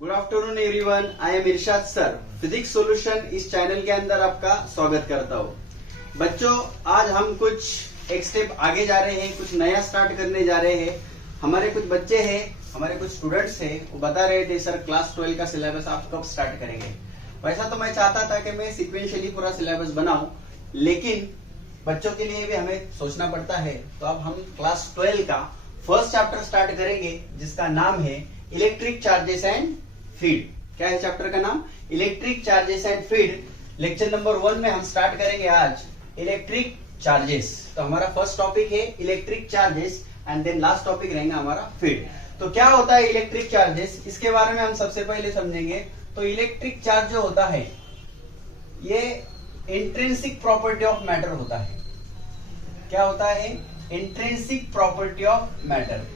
Good afternoon everyone, I am Irshad sir. Physics solution इस channel के अंदर आपका स्वागत करता हूँ। बच्चों, आज हम कुछ एक स्टेप आगे जा रहे हैं, कुछ नया स्टार्ट करने जा रहे हैं। हमारे कुछ बच्चे हैं, हमारे कुछ स्टूडेंट्स हैं, वो बता रहे थे सर क्लास 12 का सिलेबस आप कब स्टार्ट करेंगे। वैसा तो मैं चाहता था कि मैं सिक्वेंशियली पूरा सिलेबस बनाऊं, लेकिन बच्चों के लिए भी हमें सोचना पड़ता है। तो अब हम क्लास 12 का फर्स्ट चैप्टर स्टार्ट करेंगे, जिसका नाम है इलेक्ट्रिक चार्जेस एंड फील्ड। क्या है चैप्टर का नाम? Electric charges and field. Lecture number 1 में हम स्टार्ट करेंगे आज इलेक्ट्रिक चार्जेस। तो हमारा फर्स्ट टॉपिक है electric charges and then last topic रहेगा हमारा फील्ड। तो क्या होता है इलेक्ट्रिक चार्जेस, इसके बारे में हम सबसे पहले समझेंगे। तो इलेक्ट्रिक चार्ज जो होता है ये इंट्रिंसिक प्रॉपर्टी ऑफ मैटर होता है। क्या होता है? Intrinsic property of matter.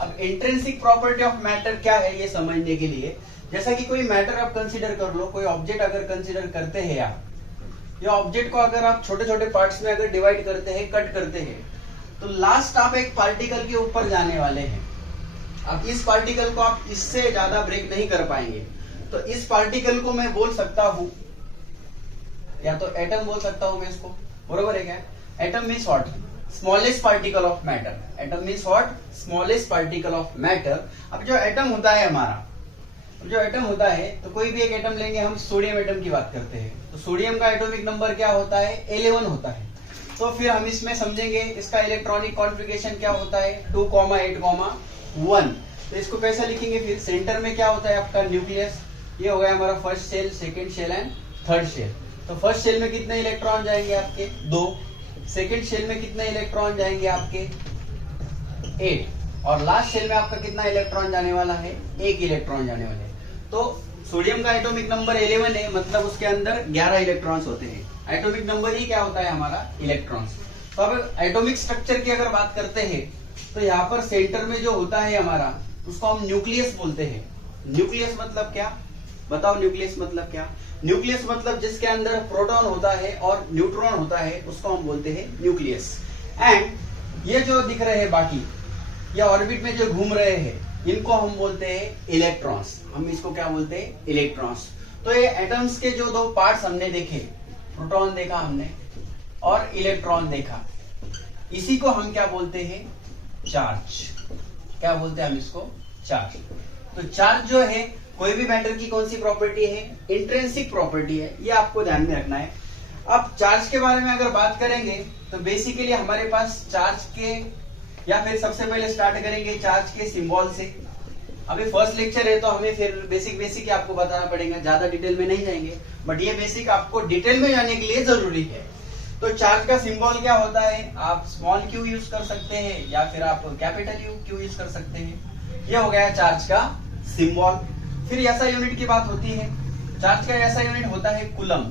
अब इंट्रिंसिक प्रॉपर्टी ऑफ मैटर क्या है ये समझने के लिए, जैसा कि कोई मैटर आप कंसीडर कर लो, कोई ऑब्जेक्ट अगर कंसीडर करते हैं आप, ये ऑब्जेक्ट को अगर आप छोटे छोटे पार्ट्स में अगर डिवाइड करते हैं, कट करते हैं, तो लास्ट आप एक पार्टिकल के ऊपर जाने वाले हैं। अब इस पार्टिकल को आप इससे ज्यादा ब्रेक नहीं कर पाएंगे। तो इस पार्टिकल को मैं बोल सकता हूं, या तो एटम बोल सकता हूं मैं इसको, बरोबर है क्या? Atom means what? Smallest particle of matter. Atom means what? Smallest particle of matter. अब जो एटम होता है हमारा, जो एटम होता है, तो कोई भी एक एटम लेंगे, हम सोडियम एटम की बात करते हैं, तो सोडियम का एटॉमिक नंबर क्या होता है? 11 होता है। तो फिर हम इसमें समझेंगे इसका इलेक्ट्रॉनिक कॉन्फ़िगरेशन क्या होता है? 2,8,1। तो इसको कैसे लिखेंगे? फिर सेंटर में क्या होता है आपका? न्यूक्लियस। ये हो गया हमारा first cell, second cell and third cell. तो फर्स्ट सेल में कितने इलेक्ट्रॉन जाएंगे आपके? 2। सेकेंड सेल में कितने इलेक्ट्रॉन जाएंगे आपके? 8। और लास्ट सेल में आपका कितना इलेक्ट्रॉन जाने वाला है? 1 इलेक्ट्रॉन जाने वाले हैं। तो सोडियम का एटॉमिक नंबर 11 है, मतलब उसके अंदर 11 इलेक्ट्रॉन्स होते हैं। एटॉमिक नंबर ही क्या होता है हमारा? इलेक्ट्रॉन्स। तो अब एटॉमिक स्ट्रक्चर की अगर बात करते हैं, तो यहाँ पर सेंटर में जो होता है हमारा, उसको हम न्यूक्लियस बोलते हैं। न्यूक्लियस मतलब क्या? बताओ, न्यूक्लियस मतलब क्या? न्यूक्लियस मतलब जिसके अंदर प्रोटॉन होता है और न्यूट्रॉन होता है, उसको हम बोलते हैं न्यूक्लियस। एंड ये जो दिख रहे हैं बाकी, ये ऑर्बिट में जो घूम रहे हैं, इनको हम बोलते हैं इलेक्ट्रॉन्स। हम इसको क्या बोलते हैं? इलेक्ट्रॉन्स। तो ये एटम्स के जो 2 पार्ट्स हमने देखे, प्रोटॉन देखा हमने और इलेक्ट्रॉन देखा, इसी को हम क्या बोलते हैं? चार्ज। क्या बोलते हैं हम इसको? चार्ज। तो चार्ज जो है, कोई भी मैटर की कौन सी प्रॉपर्टी है? इंट्रिंसिक प्रॉपर्टी है, ये आपको ध्यान में रखना है। अब चार्ज के बारे में अगर बात करेंगे, तो बेसिकली हमारे पास चार्ज के, या फिर सबसे पहले स्टार्ट करेंगे चार्ज के सिंबल से। अभी फर्स्ट लेक्चर है, तो हमें फिर बेसिक ही आपको बताना पड़ेगा, ज्यादा डिटेल में नहीं जाएंगे, बट ये बेसिक आपको डिटेल में जाने के लिए जरूरी है। तो चार्ज का सिंबल क्या होता है? आप स्मॉल क्यू यूज कर सकते हैं, या फिर आप कैपिटल क्यू यूज कर सकते हैं। ये हो गया चार्ज का सिंबल। फिर ऐसा यूनिट की बात होती है, चार्ज का ऐसा यूनिट होता है कूलम।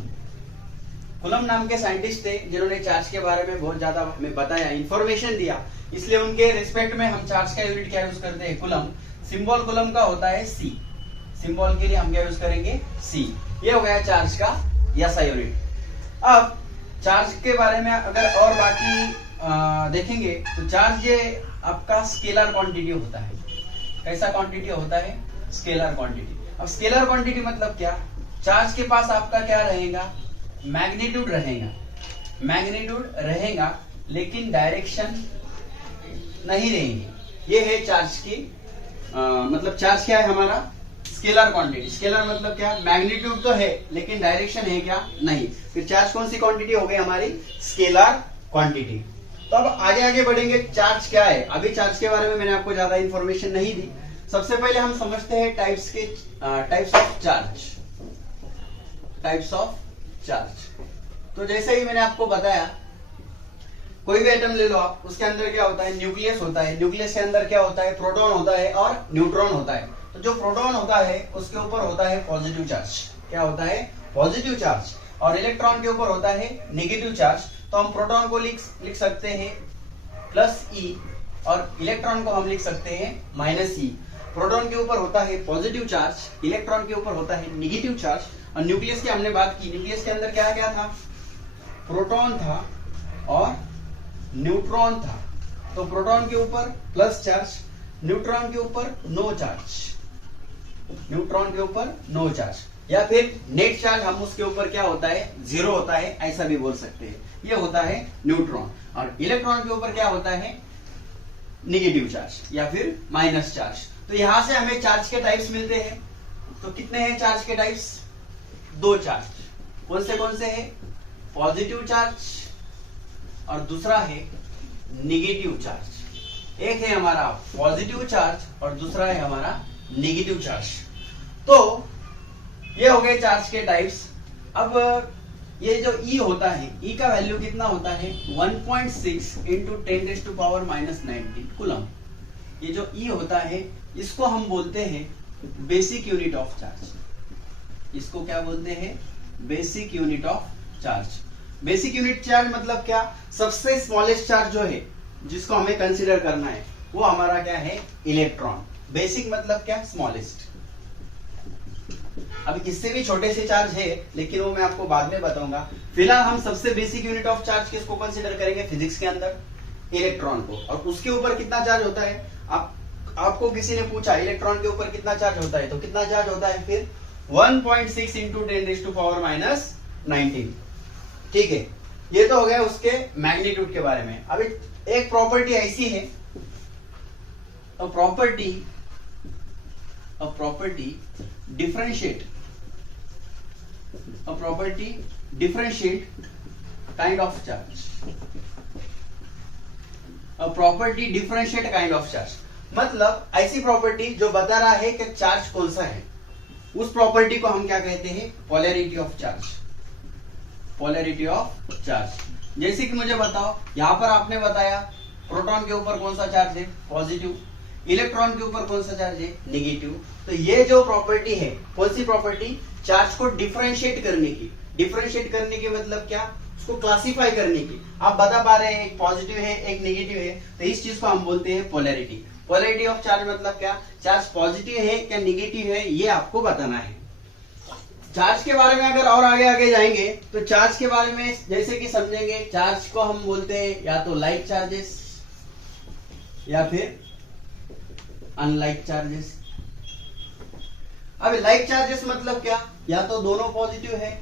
कूलम नाम के साइंटिस्ट थे, जिन्होंने चार्ज के बारे में बहुत ज्यादा हमें बताया, इंफॉर्मेशन दिया, इसलिए उनके रिस्पेक्ट में हम चार्ज का यूनिट क्या यूज करते हैं? कूलम। सिंबल कूलम का होता है सी। सिंबल के लिए हम क्या यूज करेंगे? सी। ये हो गया चार्ज का ऐसा यूनिट। अब चार्ज के बारे में अगर और बाकी देखेंगे, तो चार्ज ये आपका स्केलर क्वांटिटी होता है। कैसा क्वांटिटी होता है? Scalar quantity. अब स्केलर क्वांटिटी मतलब क्या? चार्ज के पास आपका क्या रहेगा? मैग्नीट्यूड रहेगा। मैग्नीट्यूड रहेगा, लेकिन डायरेक्शन नहीं रहेंगी। ये है चार्ज की मतलब चार्ज क्या है हमारा? Scalar quantity. स्केलर मतलब क्या? मैग्नीट्यूड तो है, लेकिन डायरेक्शन है क्या? नहीं। फिर चार्ज कौन सी क्वांटिटी हो गई हमारी? Scalar quantity. तो अब आगे आगे बढ़ेंगे, चार्ज क्या है। अभी चार्ज के बारे में मैंने आपको ज्यादा इंफॉर्मेशन नहीं दी। सबसे पहले हम समझते हैं types of charge. Types of charge. तो जैसे ही मैंने आपको बताया, कोई भी एटम ले लो आप, उसके अंदर क्या होता है? न्यूक्लियस होता है। न्यूक्लियस के अंदर क्या होता है? प्रोटॉन होता है और न्यूट्रॉन होता है। तो जो प्रोटॉन होता है उसके ऊपर होता है पॉजिटिव चार्ज। क्या होता है? Positive charge. और इलेक्ट्रॉन के ऊपर होता है नेगेटिव चार्ज। तो हम प्रोटॉन को लिख सकते हैं +E, और इलेक्ट्रॉन को हम लिख सकते हैं -E। प्रोटॉन के ऊपर होता है पॉजिटिव चार्ज, इलेक्ट्रॉन के ऊपर होता है नेगेटिव चार्ज। और न्यूक्लियस की हमने बात की, न्यूक्लियस के अंदर क्या क्या था? प्रोटॉन था और न्यूट्रॉन था। तो प्रोटॉन के ऊपर प्लस चार्ज, न्यूट्रॉन के ऊपर नो चार्ज। न्यूट्रॉन के ऊपर नो चार्ज, या फिर नेट चार्ज हम उसके ऊपर क्या होता है, जीरो होता है, ऐसा भी बोल सकते हैं। ये होता है न्यूट्रॉन। और इलेक्ट्रॉन के ऊपर क्या होता है, निगेटिव चार्ज या फिर माइनस चार्ज। तो यहां से हमें चार्ज के टाइप्स मिलते हैं। तो कितने हैं चार्ज के टाइप्स, दो चार्ज। कौन से हैं, पॉजिटिव चार्ज और दूसरा है निगेटिव चार्ज। एक है हमारा पॉजिटिव चार्ज और दूसरा है हमारा निगेटिव चार्ज। तो ये हो गए चार्ज के टाइप्स। अब ये जो E होता है, E का वैल्यू कितना होता है, 1.6 इंटू 10⁻⁻19 कूलम। ये जो E होता है इसको हम बोलते हैं बेसिक यूनिट ऑफ चार्ज। इसको क्या बोलते हैं, basic unit of charge. Basic unit charge मतलब क्या, सबसे स्मॉलेस्ट चार्ज जो है जिसको हमें कंसीडर करना है वो हमारा क्या है, इलेक्ट्रॉन। बेसिक मतलब क्या, स्मॉलेस्ट। अब इससे भी छोटे से चार्ज है लेकिन वो मैं आपको बाद में बताऊंगा। फिलहाल हम सबसे बेसिक यूनिट ऑफ चार्ज किसको कंसीडर करेंगे फिजिक्स के अंदर, इलेक्ट्रॉन को। और उसके ऊपर कितना चार्ज होता है, आपको किसी ने पूछा इलेक्ट्रॉन के ऊपर कितना चार्ज होता है, तो कितना चार्ज होता है फिर 1.6 इंटू 10⁻⁻19। ठीक है, ये तो हो गया उसके मैग्नीट्यूड के बारे में। अब एक प्रॉपर्टी ऐसी है, property differentiate kind of charge. Property differentiate kind of charge मतलब ऐसी प्रॉपर्टी जो बता रहा है कि चार्ज कौन सा है। उस प्रॉपर्टी को हम क्या कहते हैं, polarity of charge. Polarity of charge. जैसे कि मुझे बताओ, यहां पर आपने बताया प्रोटॉन के ऊपर कौन सा चार्ज है, पॉजिटिव। इलेक्ट्रॉन के ऊपर कौन सा चार्ज है, नेगेटिव। तो ये जो प्रॉपर्टी है, कौन सी प्रॉपर्टी, चार्ज को डिफरेंशिएट करने की। डिफरेंशिएट करने की मतलब क्या, उसको क्लासिफाई करने की। आप बता पा रहे हैं एक पॉजिटिव है एक नेगेटिव है, तो इस चीज को हम बोलते हैं पोलैरिटी। पोलैरिटी ऑफ चार्ज मतलब क्या, चार्ज पॉजिटिव है क्या नेगेटिव है, ये आपको बताना है। चार्ज के बारे में अगर और आगे जाएंगे तो चार्ज के बारे में जैसे कि समझेंगे, चार्ज को हम बोलते हैं या तो लाइक चार्जेस या फिर अनलाइक चार्जेस। अब लाइक चार्जेस मतलब क्या, या तो दोनों पॉजिटिव है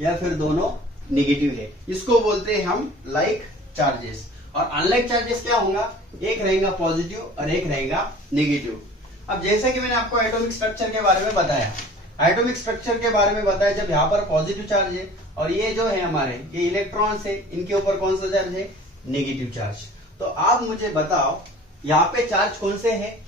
या फिर दोनों नेगेटिव है, इसको बोलते हैं हम लाइक चार्जेस। और अनलाइक चार्जेस क्या होगा, एक रहेगा पॉजिटिव और एक रहेगा नेगेटिव। अब जैसे कि मैंने आपको एटॉमिक स्ट्रक्चर के बारे में बताया, एटॉमिक स्ट्रक्चर के बारे में बताया, जब यहाँ पर पॉजिटिव चार्ज है और ये जो है हमारे ये इलेक्ट्रॉन्स है, इनके ऊपर कौन सा चार्ज है, नेगेटिव चार्ज। तो आप मुझे बताओ यहाँ पे चार्ज कौन से है,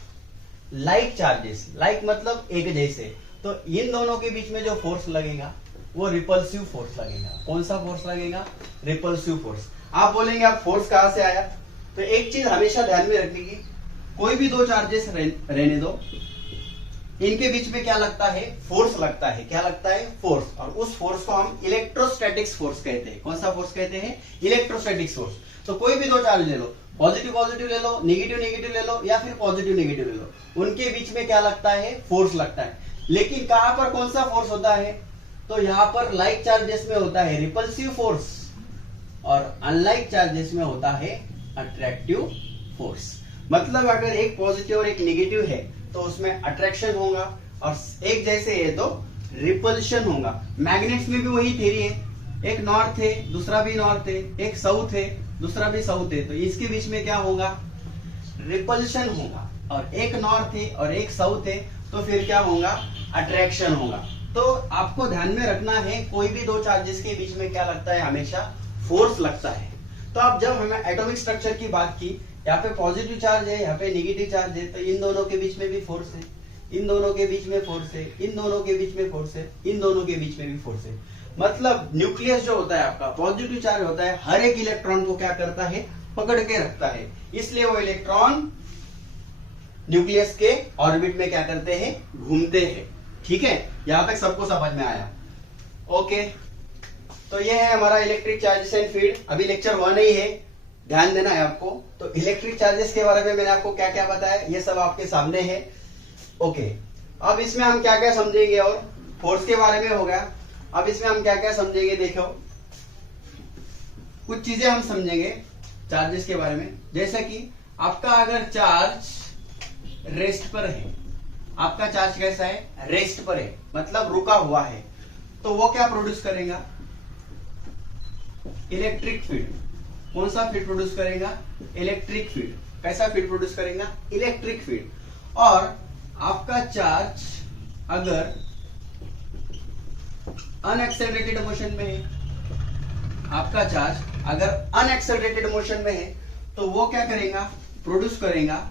लाइक चार्जेस। लाइक मतलब एक जैसे। तो इन दोनों के बीच में जो फोर्स लगेगा वो रिपल्सिव फोर्स लगेगा। कौन सा फोर्स लगेगा, रिपल्सिव फोर्स। आप बोलेंगे आप फोर्स कहां से आया, तो एक चीज हमेशा ध्यान में रखने की, कोई भी दो चार्जेस रहने दो, इनके बीच में क्या लगता है, फोर्स लगता है। क्या लगता है, फोर्स। और उस फोर्स को हम इलेक्ट्रोस्टैटिक्स फोर्स कहते हैं। कौन सा फोर्स कहते हैं, इलेक्ट्रोस्टैटिक्स फोर्स। तो कोई भी दो चार्ज ले लो, पॉजिटिव पॉजिटिव ले लो, नेगेटिव नेगेटिव ले लो या फिर पॉजिटिव नेगेटिव ले लो, उनके बीच में क्या लगता है, फोर्स लगता है। लेकिन कहां पर कौन सा फोर्स होता है, तो यहां पर लाइक चार्जेस में होता है रिपल्सिव फोर्स और अनलाइक चार्जेस में होता है अट्रैक्टिव फोर्स। मतलब अगर एक पॉजिटिव और एक नेगेटिव है तो उसमें अट्रैक्शन होगा और एक जैसे है तो रिपल्शन होगा। मैग्नेट्स में भी वही थ्योरी है, एक नॉर्थ है दूसरा भी नॉर्थ है, एक साउथ है दूसरा भी साउथ है, तो इसके बीच में क्या होगा, रिपल्शन होगा। और एक नॉर्थ है और एक साउथ है तो फिर क्या होगा, अट्रैक्शन होगा। तो आपको ध्यान में रखना है, कोई भी दो चार्जेस के बीच में क्या लगता है, हमेशा फोर्स लगता है। तो अब जब हमें एटॉमिक स्ट्रक्चर की बात की, यहाँ पे पॉजिटिव चार्ज है यहाँ पे नेगेटिव चार्ज है, तो इन दोनों के बीच में भी फोर्स है, इन दोनों के बीच में फोर्स है, इन दोनों के बीच में फोर्स है, इन दोनों के बीच में भी फोर्स है। मतलब न्यूक्लियस जो होता है आपका, पॉजिटिव चार्ज होता है, हर एक इलेक्ट्रॉन को क्या करता है, पकड़ के रखता है। इसलिए वो इलेक्ट्रॉन न्यूक्लियस के ऑर्बिट में क्या करते हैं, घूमते हैं। ठीक है, यहां तक सबको समझ में आया। ओके, तो ये है हमारा इलेक्ट्रिक चार्जेस एंड फील्ड। अभी लेक्चर 1 ही है, ध्यान देना है आपको। तो इलेक्ट्रिक चार्जेस के बारे में मैंने आपको क्या क्या बताया, ये सब आपके सामने है। ओके, अब इसमें हम क्या क्या समझेंगे, और फोर्स के बारे में हो गया। अब इसमें हम क्या क्या समझेंगे, देखो कुछ चीजें हम समझेंगे चार्जेस के बारे में। जैसा कि आपका अगर चार्ज रेस्ट पर है, आपका चार्ज कैसा है, रेस्ट पर है, मतलब रुका हुआ है, तो वो क्या प्रोड्यूस करेगा, इलेक्ट्रिक फील्ड। कौन सा फील्ड प्रोड्यूस करेगा, इलेक्ट्रिक फील्ड। कैसा फील्ड प्रोड्यूस करेगा, इलेक्ट्रिक फील्ड। और आपका चार्ज अगर अनएक्सेलरेटेड मोशन में है, आपका चार्ज अगर अनएक्सेलरेटेड मोशन में है, तो वो क्या करेगा, प्रोड्यूस करेगा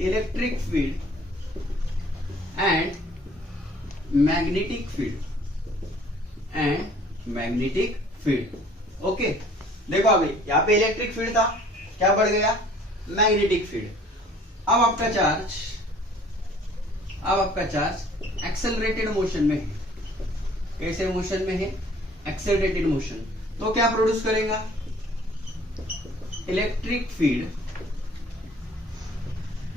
electric field and magnetic field okay. देखो अभी यहां पे इलेक्ट्रिक फील्ड था, क्या बढ़ गया, मैग्नेटिक फील्ड। अब आपका चार्ज एक्सेलरेटेड मोशन में है। कैसे मोशन में है, एक्सेलरेटेड मोशन, तो क्या प्रोड्यूस करेगा, electric field,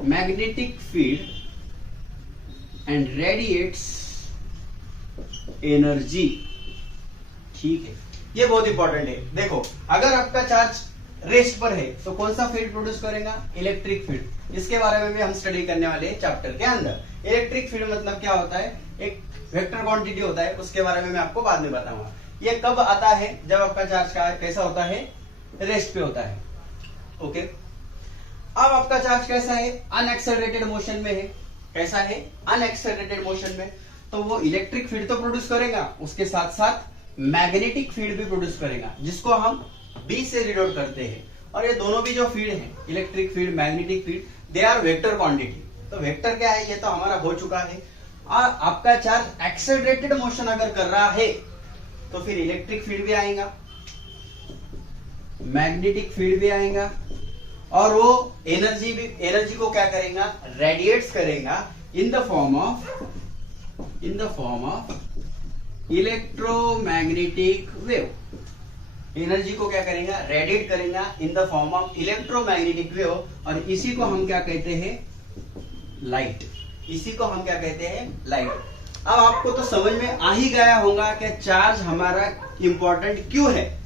magnetic field and radiates energy. ठीक है, ये बहुत इंपॉर्टेंट है। देखो अगर आपका चार्ज रेस्ट पर है तो कौन सा फील्ड प्रोड्यूस करेगा, इलेक्ट्रिक फील्ड। इसके बारे में भी हम स्टडी करने वाले हैं चैप्टर के अंदर। इलेक्ट्रिक फील्ड मतलब क्या होता है, एक वेक्टर क्वांटिटी होता है, उसके बारे में मैं आपको बाद में बताऊंगा। ये कब आता है, जब आपका चार्ज कैसा होता है, रेस्ट पे होता है। ओके, अब आपका चार्ज कैसा है, अनएक्सेलरेटेड मोशन में है। कैसा है, अनएक्सेलरेटेड मोशन में, तो वो इलेक्ट्रिक फील्ड तो प्रोड्यूस करेगा, उसके साथ साथ मैग्नेटिक फील्ड भी प्रोड्यूस करेगा, जिसको हम बी से डिनोट करते हैं। और ये दोनों भी जो फील्ड है, electric field, magnetic field, they are vector quantity. तो वेक्टर क्या है, ये तो हमारा हो चुका है। और आपका चार्ज एक्सेलरेटेड मोशन अगर कर रहा है तो फिर इलेक्ट्रिक फील्ड भी आएगा, मैग्नेटिक फील्ड भी आएगा, और वो एनर्जी को क्या करेगा, रेडिएट्स करेगा in the form of electromagnetic wave. Energy को क्या करेगा, रेडिएट करेगा in the form of electromagnetic wave. और इसी को हम क्या कहते हैं, लाइट। इसी को हम क्या कहते हैं, लाइट। अब आपको तो समझ में आ ही गया होगा कि चार्ज हमारा इंपॉर्टेंट क्यों है।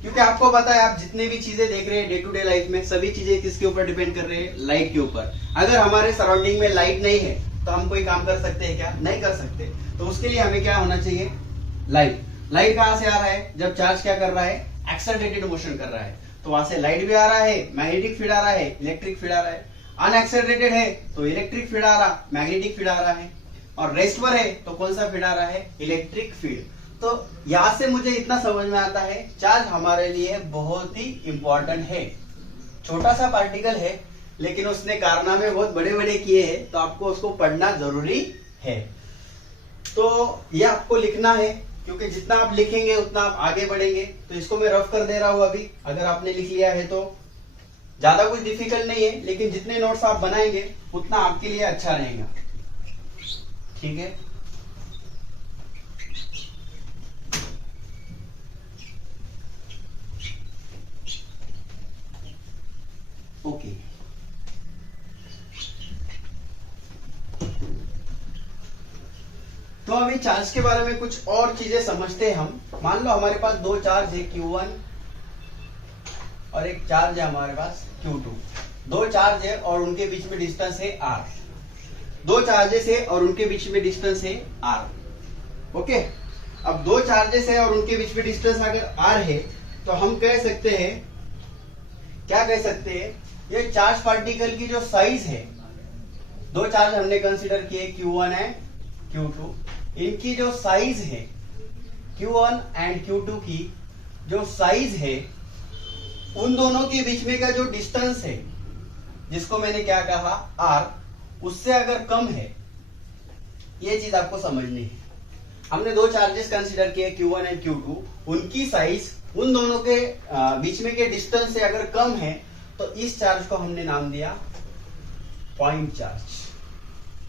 क्योंकि आपको पता है, आप जितने भी चीजें देख रहे हैं डे टू डे लाइफ में, सभी चीजें किसके ऊपर डिपेंड कर रहे हैं, लाइट के ऊपर। अगर हमारे सराउंडिंग में लाइट नहीं है तो हम कोई काम कर सकते हैं क्या, नहीं कर सकते। तो उसके लिए हमें क्या होना चाहिए, लाइट। लाइट कहां से आ रहा है, जब चार्ज क्या कर रहा है, एक्सेलरेटेड मोशन कर रहा है, तो वहां से लाइट भी आ रहा है, मैग्नेटिक फील्ड आ रहा है, इलेक्ट्रिक फील्ड आ रहा है। अनएक्सेलरेटेड है तो इलेक्ट्रिक फील्ड आ रहा, मैग्नेटिक फील्ड आ रहा है। और रेस्ट पर है तो कौन सा फील्ड आ रहा है, इलेक्ट्रिक फील्ड। तो यहां से मुझे इतना समझ में आता है, चार्ज हमारे लिए बहुत ही इंपॉर्टेंट है। छोटा सा पार्टिकल है, लेकिन उसने कारनामे बहुत बड़े बड़े किए हैं, तो आपको उसको पढ़ना जरूरी है। तो ये आपको लिखना है, क्योंकि जितना आप लिखेंगे उतना आप आगे बढ़ेंगे। तो इसको मैं रफ कर दे रहा हूं अभी, अगर आपने लिख लिया है तो ज्यादा कुछ डिफिकल्ट नहीं है, लेकिन जितने नोट्स आप बनाएंगे उतना आपके लिए अच्छा रहेगा। ठीक है, ओके। तो अभी चार्ज के बारे में कुछ और चीजें समझते हैं हम। मान लो हमारे पास दो चार्ज है, Q1 और एक चार्ज है हमारे पास Q2। दो चार्ज है और उनके बीच में डिस्टेंस है R। दो चार्जेस है और उनके बीच में डिस्टेंस है R। ओके, अब दो चार्जेस है और उनके बीच में डिस्टेंस अगर R है तो हम कह सकते हैं, क्या कह सकते हैं, ये चार्ज पार्टिकल की जो साइज है, दो चार्ज हमने कंसीडर किए Q1 एंड Q2, इनकी जो साइज है, Q1 एंड Q2 की जो साइज है, उन दोनों के बीच में का जो डिस्टेंस है, जिसको मैंने क्या कहा, R, उससे अगर कम है, ये चीज आपको समझनी है। हमने दो चार्जेस कंसीडर किए Q1 एंड Q2, उनकी साइज उन दोनों के बीच में के डिस्टेंस से अगर कम है, तो इस चार्ज को हमने नाम दिया पॉइंट चार्ज।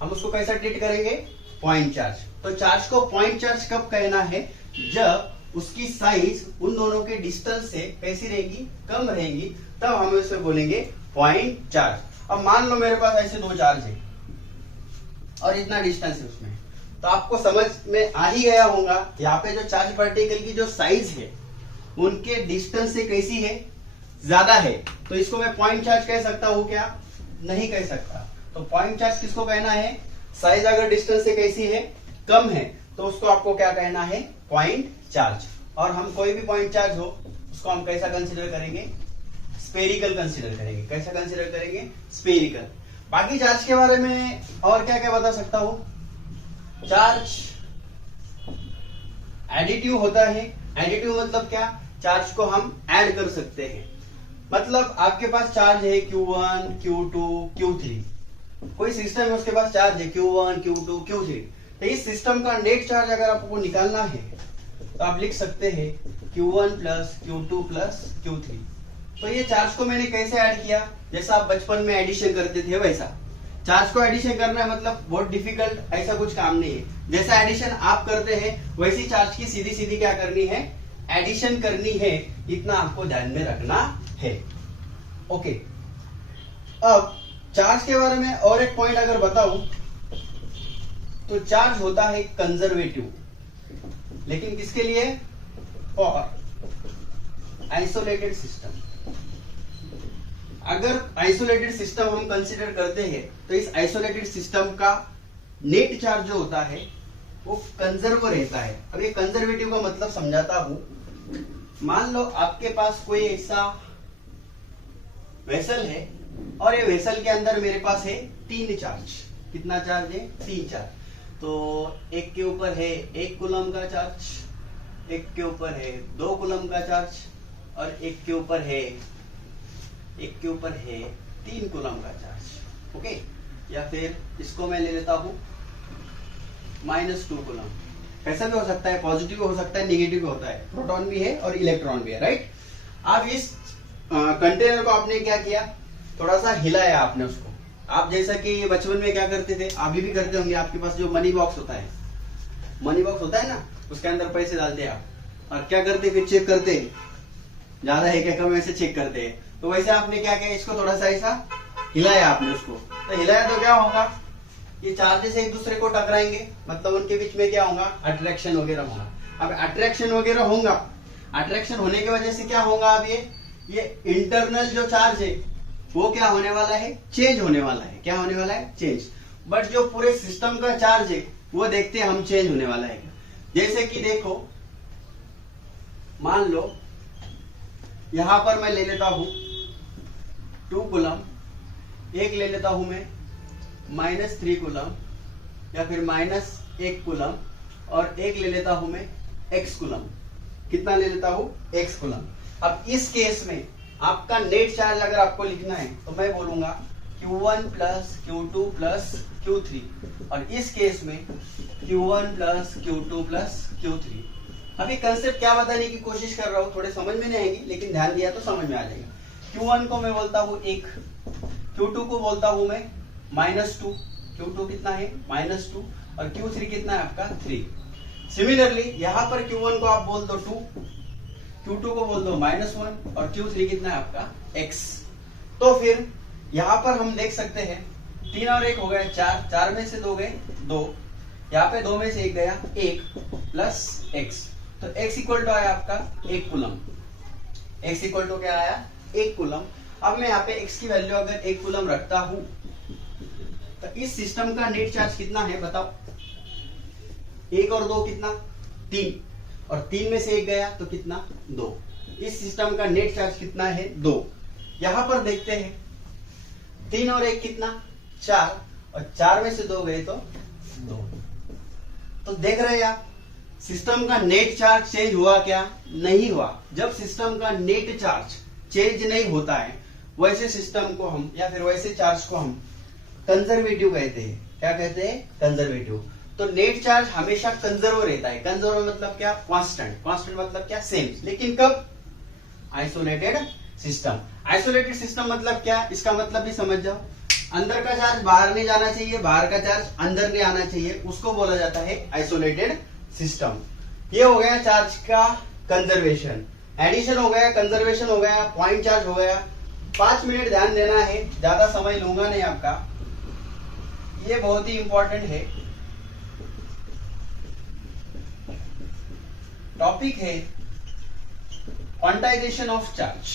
हम उसको कैसा ट्रीट करेंगे, पॉइंट चार्ज। तो चार्ज को पॉइंट चार्ज कब कहना है, जब उसकी साइज उन दोनों के डिस्टेंस से कैसी रहेगी, कम रहेगी, तब हम उसे बोलेंगे पॉइंट चार्ज। अब मान लो मेरे पास ऐसे दो चार्ज है और इतना डिस्टेंस है उसमें, तो आपको समझ में आ ही गया होगा, यहाँ पे जो चार्ज पार्टिकल की जो साइज है उनके डिस्टेंस से कैसी है, ज्यादा है, तो इसको मैं पॉइंट चार्ज कह सकता हूं क्या, नहीं कह सकता। तो पॉइंट चार्ज किसको कहना है? साइज अगर डिस्टेंस से कैसी है, कम है, तो उसको आपको क्या कहना है? Point charge. और हम कोई भी पॉइंट चार्ज हो उसको हम कैसा कंसीडर करेंगे? स्फेरिकल कंसीडर करेंगे। कैसा कंसीडर करेंगे? स्फेरिकल। बाकी चार्ज के बारे में और क्या क्या बता सकता हूं? चार्ज एडिटिव होता है। एडिटिव मतलब क्या? चार्ज को हम ऐड कर सकते हैं। मतलब आपके पास चार्ज है Q1, Q2, Q3, कोई सिस्टम है उसके पास चार्ज है Q1, Q2, Q3, तो इस सिस्टम का नेट चार्ज अगर आपको निकालना है तो आप लिख सकते हैं Q1 plus Q2 plus Q3। तो ये चार्ज को मैंने कैसे ऐड किया? जैसा आप बचपन में एडिशन करते थे वैसा। चार्ज को एडिशन करना है मतलब बहुत डिफिकल्ट ऐसा कुछ काम नहीं है। जैसा एडिशन आप करते हैं वैसी चार्ज की सीधी सीधी क्या करनी है? एडिशन करनी है। इतना आपको ध्यान में रखना है। ओके, अब चार्ज के बारे में और एक पॉइंट अगर बताऊं तो चार्ज होता है कंजर्वेटिव, लेकिन किसके लिए? For isolated system. अगर आइसोलेटेड सिस्टम हम कंसीडर करते हैं तो इस आइसोलेटेड सिस्टम का नेट चार्ज जो होता है वो कंजर्व रहता है। अब ये कंजर्वेटिव का मतलब समझाता हूं। मान लो आपके पास कोई ऐसा वेसल है और ये वेसल के अंदर मेरे पास है 3 चार्ज। कितना चार्ज है? 3 चार्ज। तो एक के ऊपर है 1 कूलम का चार्ज, एक के ऊपर है 2 कूलम का चार्ज और एक के ऊपर है 3 कूलम का चार्ज। ओके, या फिर इसको मैं ले लेता हूं -2 कूलम। ऐसा भी हो सकता है, पॉजिटिव हो सकता है, नेगेटिव भी होता है, प्रोटॉन भी है और इलेक्ट्रॉन भी है, राइट। अब इस कंटेनर को आपने क्या किया? थोड़ा सा हिलाया आपने उसको। आप जैसा कि बचपन में क्या करते थे, अभी भी करते होंगे, आपके पास जो मनी बॉक्स होता है, ना, उसके अंदर पैसे डालते हैं आप और क्या करते? फिर चेक करते हैं ज्यादा है क्या कम, ऐसे चेक करते हैं। तो वैसे आपने क्या किया? इसको थोड़ा सा ऐसा हिलाया आपने उसको। तो हिलाया तो क्या होगा? ये चार्जेस एक दूसरे को टकराएंगे, मतलब उनके बीच में क्या होगा? अट्रैक्शन वगैरह होगा। अब अट्रैक्शन वगैरह होगा, अट्रैक्शन होने की वजह से क्या होगा? अब ये इंटरनल जो चार्ज है वो क्या होने वाला है? चेंज होने वाला है। क्या होने वाला है? चेंज। बट जो पूरे सिस्टम का चार्ज है वो देखते हैं हम चेंज होने वाला है। जैसे कि देखो, मान लो यहां पर मैं ले लेता हूं 2 कूलम, एक ले लेता हूं मैं -3 कूलम या फिर -1 कूलम और एक ले लेता हूं मैं x कूलम। कितना ले लेता हूं? x coulomb. अब इस केस में आपका नेट चार्ज अगर आपको लिखना है तो मैं बोलूंगा Q1 plus Q2 plus Q3 और इस केस में Q1 plus Q2 plus Q3। अभी कंसेप्ट क्या बताने की कोशिश कर रहा हूं, थोड़े समझ में नहीं आएंगे लेकिन ध्यान दिया तो समझ में आ जाएगा। Q1 को मैं बोलता हूं 1, Q2 को बोलता हूं मैं -2, Q2 कितना है? -2 और Q3 कितना है आपका? 3। सिमिलरली यहां पर Q1 को आप बोल दो 2, Q2 को बोल दो -1 और Q3 कितना है आपका? x। तो फिर यहां पर हम देख सकते हैं 3 और 1 हो गए 4, 4 में से 2 गए 2, यहाँ पे 2 में से 1 गया 1 प्लस x। तो x इक्वल टू आया आपका 1 कूलम। x इक्वल टू क्या आया? 1 कूलम। अब मैं यहाँ पे x की वैल्यू अगर 1 कूलम रखता हूं तो इस सिस्टम का नेट चार्ज कितना है बताओ? 1 और 2 कितना? 3 और 3 में से 1 गया तो कितना? 2। इस सिस्टम का नेट चार्ज कितना है? 2। यहां पर देखते हैं 3 और 1 कितना? 4 और 4 में से 2 गए तो 2। तो देख रहे हैं आप, सिस्टम का नेट चार्ज चेंज हुआ क्या? नहीं हुआ। जब सिस्टम का नेट चार्ज चेंज नहीं होता है वैसे सिस्टम को हम या फिर वैसे चार्ज को हम कंजर्वेटिव कहते हैं। क्या कहते हैं? कंजर्वेटिव। तो नेट चार्ज हमेशा कंजर्व रहता है। कंजर्व मतलब क्या? कांस्टेंट। कांस्टेंट मतलब क्या? सेम। लेकिन कब? Isolated system. आइसोलेटेड सिस्टम मतलब क्या? इसका मतलब भी समझ जाओ। अंदर का चार्ज बाहर नहीं जाना चाहिए, बाहर का चार्ज अंदर नहीं आना चाहिए, उसको बोला जाता है आइसोलेटेड सिस्टम। ये हो गया चार्ज का कंजर्वेशन। एडिशन हो गया, कंजर्वेशन हो गया, पॉइंट चार्ज हो गया। 5 मिनट ध्यान देना है, ज्यादा समय लूंगा नहीं आपका, ये बहुत ही इंपॉर्टेंट है। टॉपिक है क्वांटाइजेशन ऑफ चार्ज।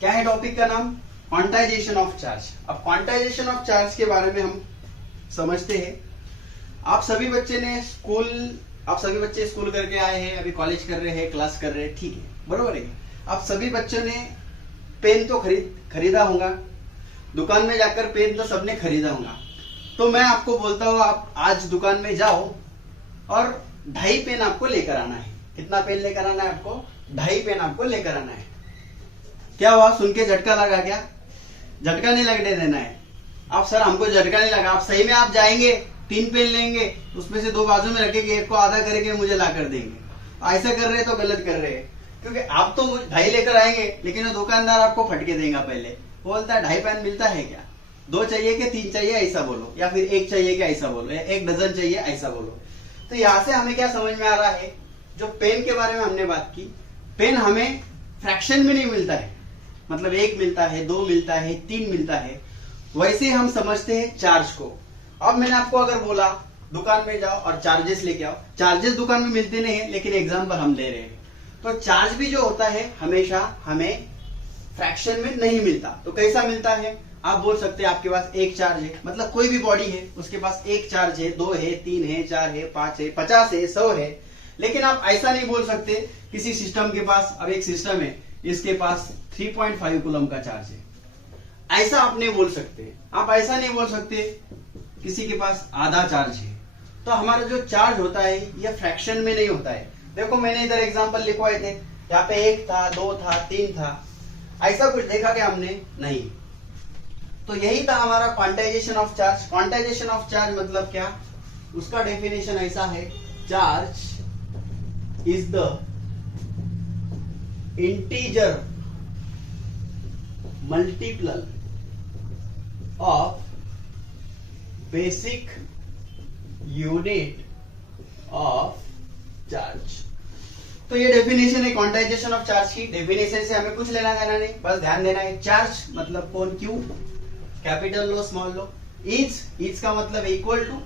क्या है टॉपिक का नाम? Quantization of charge. अब क्वांटाइजेशन ऑफ चार्ज के बारे में हम समझते हैं। आप सभी बच्चे स्कूल करके आए हैं, अभी कॉलेज कर रहे हैं, क्लास कर रहे हैं, ठीक है, बरोबर है। आप सभी बच्चों ने पेन तो खरीदा होगा, दुकान में जाकर पेन तो सबने खरीदा होगा। तो मैं आपको बोलता हूँ आप आज दुकान में जाओ और 2.5 पेन आपको लेकर आना है। कितना पेन लेकर आना है आपको? 2.5 पेन आपको लेकर आना है। क्या हुआ? सुन के झटका लगा क्या? झटका नहीं लगने देना है। आप सर हमको झटका नहीं लगा, आप सही में आप जाएंगे 3 पेन लेंगे, उसमें से 2 बाजू में रखेंगे, एक को आधा करके मुझे ला कर देंगे। ऐसा कर रहे तो गलत कर रहे हैं, क्योंकि आप तो 2.5 लेकर आएंगे, लेकिन वो दुकानदार आपको फटके देगा। पहले बोलता है 2.5 पेन मिलता है क्या? 2 चाहिए कि 3 चाहिए ऐसा बोलो, या फिर 1 चाहिए क्या ऐसा बोलो, या 1 डजन चाहिए ऐसा बोलो। तो यहां से हमें क्या समझ में आ रहा है, जो पेन के बारे में हमने बात की, पेन हमें फ्रैक्शन में नहीं मिलता है, मतलब 1 मिलता है, 2 मिलता है, 3 मिलता है। वैसे हम समझते हैं चार्ज को। अब मैंने आपको अगर बोला दुकान में जाओ और चार्जेस लेके आओ, चार्जेस दुकान में मिलते नहीं है, लेकिन एग्जाम्पल हम ले रहे हैं। तो चार्ज भी जो होता है हमेशा हमें फ्रैक्शन में नहीं मिलता। तो कैसा मिलता है? आप बोल सकते हैं आपके पास 1 चार्ज है, मतलब कोई भी बॉडी है उसके पास 1 चार्ज है, 2 है, 3 है, 4 है, 5 है, 50 है, 100 है। लेकिन आप ऐसा नहीं बोल सकते किसी सिस्टम के पास, अब एक सिस्टम है इसके पास 3.5 कूलम का चार्ज है, ऐसा आप नहीं बोल सकते। आप ऐसा नहीं बोल सकते किसी के पास आधा चार्ज है। तो हमारा जो चार्ज होता है यह फ्रैक्शन में नहीं होता है। देखो मैंने इधर एग्जांपल लिखवाए थे, यहाँ पे 1 था, 2 था, 3 था, ऐसा कुछ देखा क्या हमने? नहीं। तो यही था हमारा quantization of charge. Quantization of charge मतलब क्या? उसका डेफिनेशन ऐसा है, charge is the integer multiple of basic unit of charge. तो ये डेफिनेशन है क्वांटाइजेशन ऑफ चार्ज की। डेफिनेशन से हमें कुछ लेना देना नहीं, बस ध्यान देना है चार्ज मतलब कौन, Q, capital low small low, is का मतलब इक्वल टू,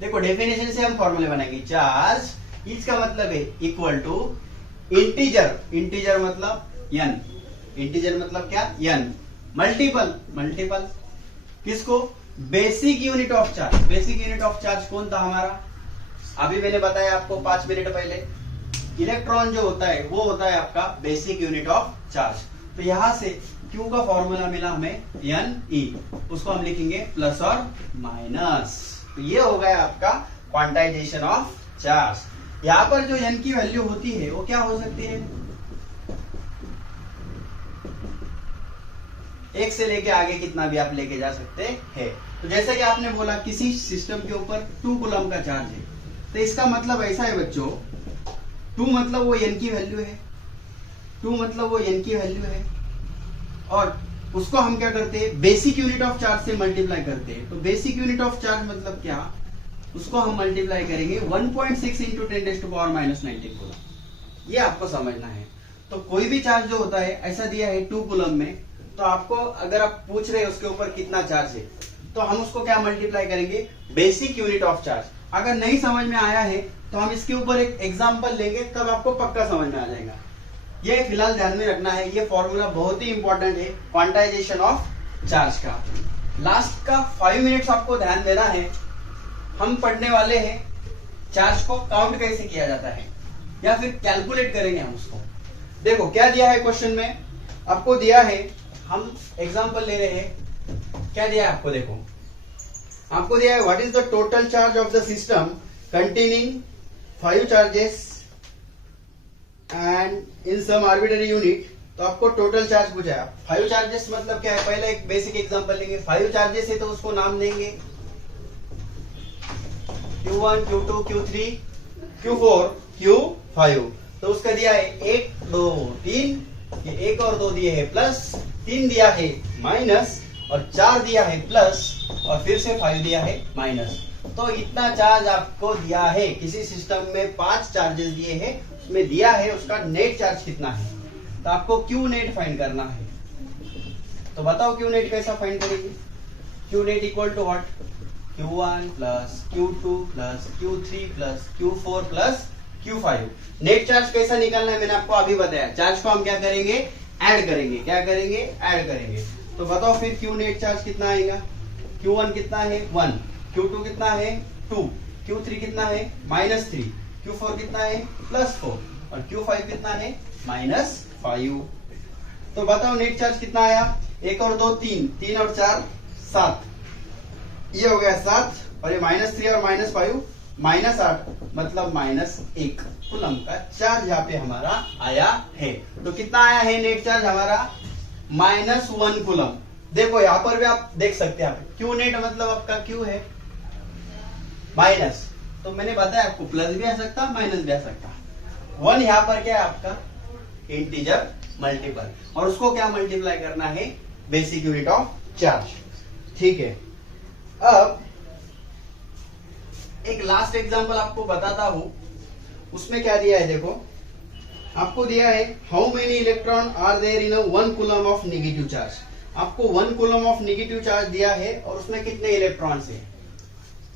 देखो डेफिनेशन से हम फॉर्मूले बनाएंगे। चार्ज इज का मतलब है इक्वल टू इंटीजर मतलब n, इंटीजर मतलब क्या? n, मल्टीपल किसको? Basic unit of charge. Basic unit of charge कौन था हमारा? अभी मैंने बताया आपको 5 मिनट पहले, इलेक्ट्रॉन जो होता है वो होता है आपका बेसिक यूनिट ऑफ चार्ज। तो यहां से Q का फॉर्मूला मिला हमें Ne, उसको हम लिखेंगे प्लस और माइनस। तो ये हो गया आपका क्वांटाइजेशन ऑफ चार्ज। यहां पर जो n की वैल्यू होती है वो क्या हो सकती है? 1 से लेके आगे कितना भी आप लेके जा सकते हैं। तो जैसे कि आपने बोला किसी सिस्टम के ऊपर 2 कूलम का चार्ज है, तो इसका मतलब ऐसा है बच्चों, 2 मतलब वो n की वैल्यू है, 2 मतलब वो n की वैल्यू है, और उसको हम क्या करते हैं? बेसिक यूनिट ऑफ चार्ज से मल्टीप्लाई करते हैं। तो बेसिक यूनिट ऑफ चार्ज मतलब क्या? उसको हम मल्टीप्लाई करेंगे 1.6 इंटू 10⁻⁻⁹ कूलम। ये आपको समझना है। तो कोई भी चार्ज जो होता है ऐसा दिया है 2 कूलम में, तो आपको अगर आप पूछ रहे हैं उसके ऊपर कितना चार्ज है, तो हम उसको क्या मल्टीप्लाई करेंगे? Basic unit of charge. अगर नहीं समझ में आया है तो हम इसके ऊपर एक एग्जांपल लेंगे, तब आपको पक्का समझ में आ जाएगा। ये फिलहाल ध्यान में रखना है, ये फॉर्मूला बहुत ही इंपॉर्टेंट है क्वांटाइजेशन ऑफ चार्ज का। लास्ट का 5 मिनट्स आपको ध्यान देना है। हम पढ़ने वाले हैं चार्ज को काउंट कैसे किया जाता है, या फिर कैलकुलेट करेंगे हम उसको। देखो क्या दिया है क्वेश्चन में, आपको दिया है, हम एग्जांपल ले रहे हैं, क्या दिया है आपको? देखो आपको दिया है what is the total charge of the system containing 5 charges and in some arbitrary unit. तो आपको टोटल चार्ज पूछा है। 5 चार्जेस मतलब क्या है? पहले एक बेसिक एग्जांपल लेंगे। 5 चार्जेस है तो उसको नाम देंगे Q1, Q2, Q3, Q4, Q5। तो उसका दिया है 1, 2, 3, ये 1 और 2 दिए है प्लस, 3 दिया है माइनस, और 4 दिया है प्लस, और फिर से 5 दिया है माइनस। तो इतना चार्ज आपको दिया है। किसी सिस्टम में 5 चार्जेस दिए हैं, उसमें दिया है उसका नेट चार्ज कितना है, तो आपको क्यू नेट फाइंड करना है। तो बताओ क्यू नेट कैसा फाइंड करेंगे? Q net equal to what? Q1 plus Q2 plus Q3 plus Q4 plus Q5। Net charge कैसा निकालना है मैंने आपको अभी बताया। चार्ज को हम क्या करेंगे? ऐड करेंगे। क्या करेंगे? ऐड करेंगे। तो बताओ फिर क्यू नेट चार्ज कितना आएगा? Q1 कितना है 1, Q2 कितना है 2, Q3 कितना है -3, Q4 कितना है +4 और Q5 कितना है -5। तो बताओ नेट चार्ज कितना आया? 1 और 2 3, 3 और 4 7, ये हो गया 7 और ये -3 और -5 -8, मतलब -1 कूलम का चार्ज यहाँ पे हमारा आया है। तो कितना आया है नेट चार्ज हमारा? -1 कूलम। देखो यहाँ पर भी आप देख सकते हैं, क्यू नेट मतलब आपका क्यू है माइनस, तो मैंने बताया आपको प्लस भी आ सकता माइनस भी आ सकता। 1 यहाँ पर क्या है आपका? इंटीजर मल्टीपल, और उसको क्या मल्टीप्लाई करना है? Basic unit of charge. ठीक है, अब एक लास्ट एग्जांपल आपको बताता हूं, उसमें क्या दिया है देखो, आपको दिया है how many electron are there in 1 coulomb of negative charge. आपको 1 कूलम ऑफ नेगेटिव चार्ज दिया है और उसमें कितने इलेक्ट्रॉन्स है?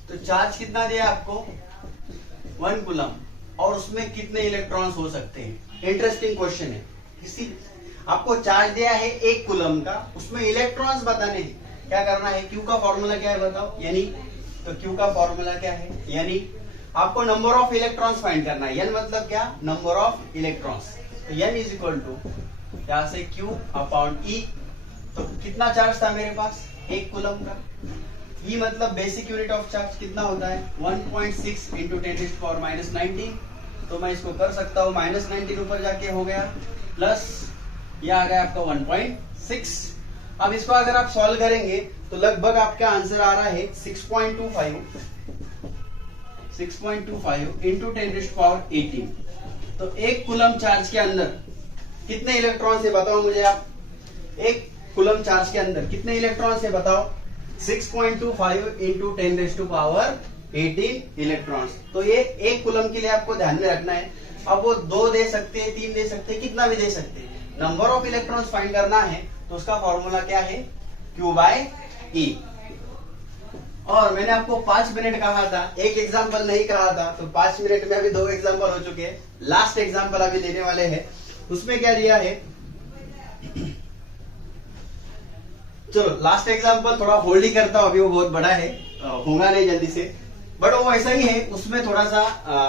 तो चार्ज कितना दिया आपको? 1 कूलम, और उसमें कितने इलेक्ट्रॉन्स हो सकते हैं? इंटरेस्टिंग क्वेश्चन है। किसी आपको चार्ज दिया है 1 कूलम का, उसमें इलेक्ट्रॉन्स बताने हैं, क्या करना है? क्यू का फॉर्मूला क्या है बताओ? यानी तो क्यू का फॉर्मूला क्या है? यानी आपको नंबर ऑफ इलेक्ट्रॉन्स फाइंड करना है। एन मतलब क्या? Number of electrons. तो एन इज इक्वल टू यहां से क्यू अपॉन ई। तो कितना चार्ज था मेरे पास? 1 कूलम का। ई मतलब बेसिक यूनिट ऑफ चार्ज कितना होता है? 1.6 इंटू 10⁻⁻19। तो मैं इसको कर सकता हूँ, -19 ऊपर जाके हो गया, प्लस ये आ गया आपका 1.6। अब इसको अगर आप सॉल्व करेंगे तो लगभग आपका आंसर आ रहा है 6.25 इंटू 10⁻18। तो 1 कूलम चार्ज के अंदर कितने इलेक्ट्रॉन है बताओ मुझे आप? 1 कूलम चार्ज के अंदर कितने इलेक्ट्रॉन है बताओ? 6.25 इंटू 10⁻18 इलेक्ट्रॉन्स। तो ये 1 कूलम के लिए आपको ध्यान में रखना है। अब वो 2 दे सकते हैं, 3 दे सकते हैं, कितना भी दे सकते हैं। नंबर ऑफ इलेक्ट्रॉन्स फाइंड करना है तो उसका फॉर्मूला क्या है? Q/E। और मैंने आपको 5 मिनट कहा था, एक एग्जाम्पल नहीं कहा था, तो 5 मिनट में अभी 2 एग्जाम्पल हो चुके हैं। लास्ट एग्जाम्पल अभी लेने वाले हैं। उसमें क्या दिया है? चलो लास्ट एग्जाम्पल थोड़ा होल्ड ही करता हूं, अभी वो बहुत बड़ा है, होगा नहीं जल्दी से, बट वो ऐसा ही है। उसमें थोड़ा सा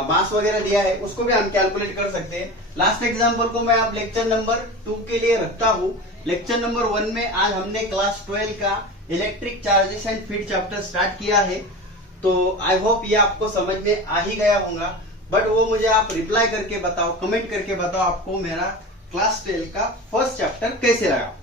मास वगैरह दिया है, उसको भी हम कैलकुलेट कर सकते हैं। लास्ट एग्जाम्पल को मैं आप लेक्चर नंबर 2 के लिए रखता हूँ। लेक्चर नंबर 1 में आज हमने क्लास 12 का electric charges and field chapter start किया है। तो आई होप ये आपको समझ में आ ही गया होगा, बट वो मुझे आप रिप्लाई करके बताओ, कमेंट करके बताओ आपको मेरा क्लास 12 का फर्स्ट चैप्टर कैसे लगा।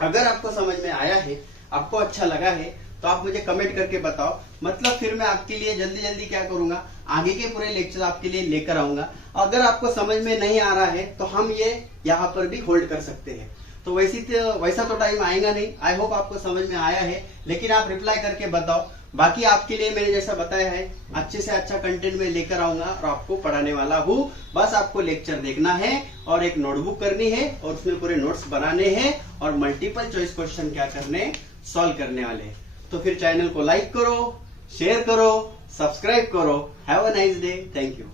अगर आपको समझ में आया है, आपको अच्छा लगा है, तो आप मुझे कमेंट करके बताओ। मतलब फिर मैं आपके लिए जल्दी जल्दी क्या करूंगा, आगे के पूरे लेक्चर आपके लिए लेकर आऊंगा। अगर आपको समझ में नहीं आ रहा है तो हम ये यहाँ पर भी होल्ड कर सकते हैं। तो वैसा तो टाइम आएगा नहीं। आई होप आपको समझ में आया है, लेकिन आप रिप्लाई करके बताओ। बाकी आपके लिए मैंने जैसा बताया है, अच्छे से अच्छा कंटेंट में लेकर आऊंगा और आपको पढ़ाने वाला हूँ। बस आपको लेक्चर देखना है और एक नोटबुक करनी है और उसमें पूरे नोट्स बनाने हैं और मल्टीपल चॉइस क्वेश्चन क्या करने, सॉल्व करने वाले हैं। तो फिर चैनल को लाइक करो, शेयर करो, सब्सक्राइब करो। Have a nice day. Thank you.